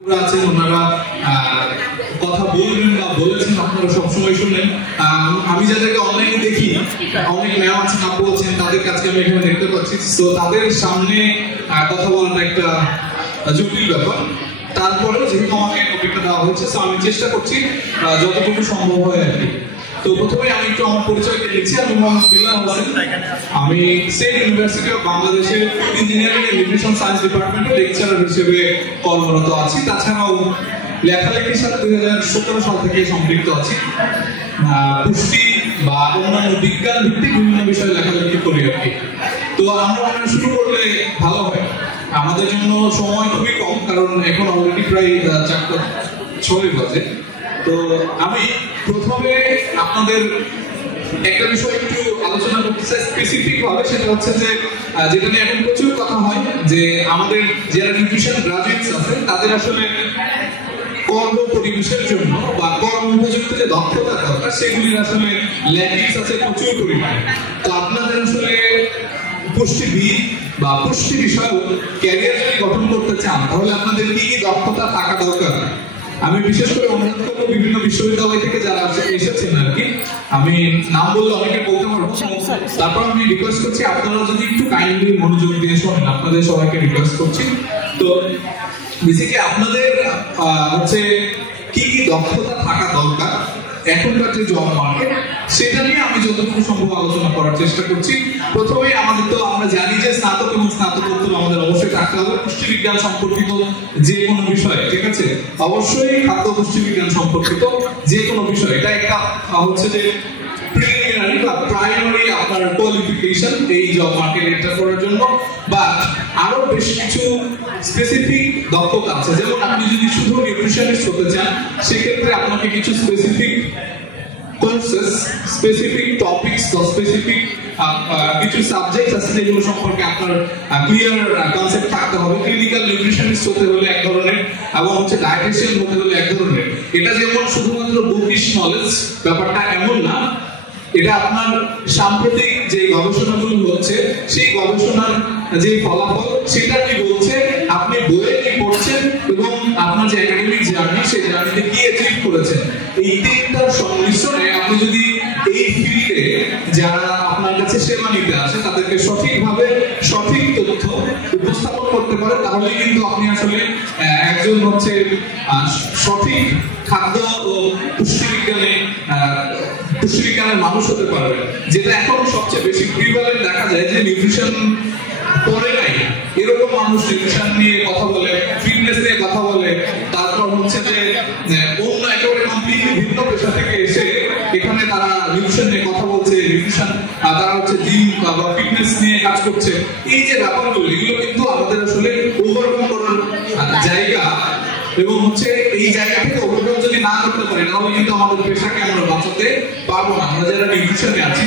আছেন ওনারা কথা বলবেন বা বলেছেন, আপনারা সবসময় শুনলেন। আমি যাদেরকে অনলাইনে দেখি, অনেক ম্যাম আছেন, আপু আছেন, তাদের কাছে আমি এখানে দেখতে পাচ্ছি। তো তাদের সামনে কথা বলাটা একটা জটিল ব্যাপার। তারপরেও যেহেতু আমাকে টপিকটা দেওয়া হয়েছে, তো আমি চেষ্টা করছি যতটুকু সম্ভব হয় আর কি। তো প্রথমে আমি একটু আমার পরিচয়কে দিচ্ছি। আমি মোহাম্মদ বিল্লাল হোসেন। আমি স্টেট ইউনিভার্সিটি অফ বাংলাদেশের food engineering and nutrition science ডিপার্টমেন্টে লেকচারার হিসেবে কর্মরত আছি। তাছাড়াও লেখালেখির সাথে 2017 সাল থেকে সম্পৃক্ত আছি। পুষ্টি বা অন্যান্য বিজ্ঞান ভিত্তিক বিভিন্ন বিষয়ে লেখালেখি করি আর কি। তো আমরা শুরু করলে ভালো হয়। আমাদের জন্য সময় খুবই কম, কারণ এখন অলরেডি প্রায় 4:06 বাজে। তো আমি প্রথমে আপনাদের একটা বিষয় একটু আলোচনা করতে চাই স্পেসিফিক ভাবে। সেটা হচ্ছে যে যেটা নিয়ে এখন প্রচুর কথা হয়, যে আমাদের যারা নিউট্রিশন গ্রাজুয়েটস আছে তাদের আসলে কর্ম পরিবেশের জন্য বা কর্ম উপযুক্ত যে দক্ষতা দরকার সেগুলির আসলে ল্যাকিংস আছে প্রচুর পরিমাণে। তো আপনাদের আসলে পুষ্টিবিদ বা পুষ্টি বিষয়ক ক্যারিয়ার যদি গঠন করতে চান, তাহলে আপনাদের কি কি দক্ষতা থাকা দরকার? আমি বিশেষ করে অনুরোধ করবো বিভিন্ন বিশ্ববিদ্যালয় থেকে যারা এসেছেন আর কি, আমি নাম বললে অনেকে বলতে পারবো। তারপর আমি রিকোয়েস্ট করছি আপনারা যদি একটু কাইন্ডলি মনোযোগ দিয়ে শোনেন, আপনাদের সবাইকে রিকোয়েস্ট করছি। তো বেসিক্যালি আপনাদের হচ্ছে কি কি দক্ষতা থাকা দরকার এখনকার যে জব মার্কেট, সেটা নিয়ে আমি যতটুকু সম্ভব আলোচনা করার চেষ্টা করছি। প্রথমে আমাদের তো আমরা জানি যে স্নাতক এবং স্নাতকোত্তর আমাদের অবশ্যই থাকতে হবে পুষ্টিবিজ্ঞান সম্পর্কিত যে কোনো বিষয়, ঠিক আছে? অবশ্যই খাদ্য পুষ্টিবিজ্ঞান সম্পর্কিত যে কোনো বিষয়, এটা একটা হচ্ছে যে প্রিলিমিনারি বা প্রাইমারি আপনার কোয়ালিফিকেশন এই জব মার্কেটে এন্টার করার জন্য। বা আরো বেশ কিছু স্পেসিফিক দক্ষতা আছে, যেমন আপনি যদি শুধু নিউট্রিশনিস্ট হতে চান, সেক্ষেত্রে আপনাকে কিছু স্পেসিফিক কোর্সেস, স্পেসিফিক টপিকস বা স্পেসিফিক কিছু সাবজেক্ট আছে যেগুলো সম্পর্কে আপনার ক্লিয়ার কনসেপ্ট থাকতে হবে। ক্লিনিক্যাল নিউট্রিশনিস্ট হতে হলে এক ধরনের, এবং হচ্ছে ডায়েটিশিয়ান হতে হলে এক ধরনের। এটা যেমন শুধুমাত্র বুকিশ নলেজ ব্যাপারটা এমন না, এটা আপনার সাম্প্রতিক যে গবেষণাগুলো হচ্ছে সেই গবেষণার যে ফলাফল সেটা কি বলছে, আপনি বইয়ে কি পড়ছেন এবং আপনার যে একাডেমিক জার্নি সেই জার্নিতে কি অ্যাচিভ করেছেন, এই তিনটার সংমিশ্রণে আপনি যদি এই ফিল্ডে যারা আপনার কাছে সেবা নিতে আসে তাদেরকে সঠিকভাবে সঠিক তথ্য উপস্থাপন করতে পারেন, তাহলে কিন্তু আপনি আসলে একজন হচ্ছে সঠিক খাদ্য ও পুষ্টিবিজ্ঞানের মানুষ হতে পারবে। যেটা এখন সবচেয়ে বেশি প্রিভালেন্ট দেখা যায় যে নিউট্রিশন পড়ে নাই এরকম মানুষ নিউট্রিশন নিয়ে কথা বলে, ফিটনেস নিয়ে কথা বলে, তারপর হচ্ছে যে অন্য একেবারে কমপ্লিটলি ভিন্ন পেশা থেকে এসে এখানে তারা নিউট্রিশন নিয়ে কথা বলছে, নিউট্রিশন তারা হচ্ছে জিম বা ফিটনেস নিয়ে কাজ করছে। এই যে ব্যাপারগুলো, এগুলো কিন্তু আমাদের আসলে ওভারকাম করার জায়গা, এবং হচ্ছে এই জায়গা থেকে ওভারকাম যদি না করতে পারি তাহলে কিন্তু আমাদের পেশাকে আমরা বাঁচাতে পারবো না, আমরা যারা নিউট্রিশনে আছি।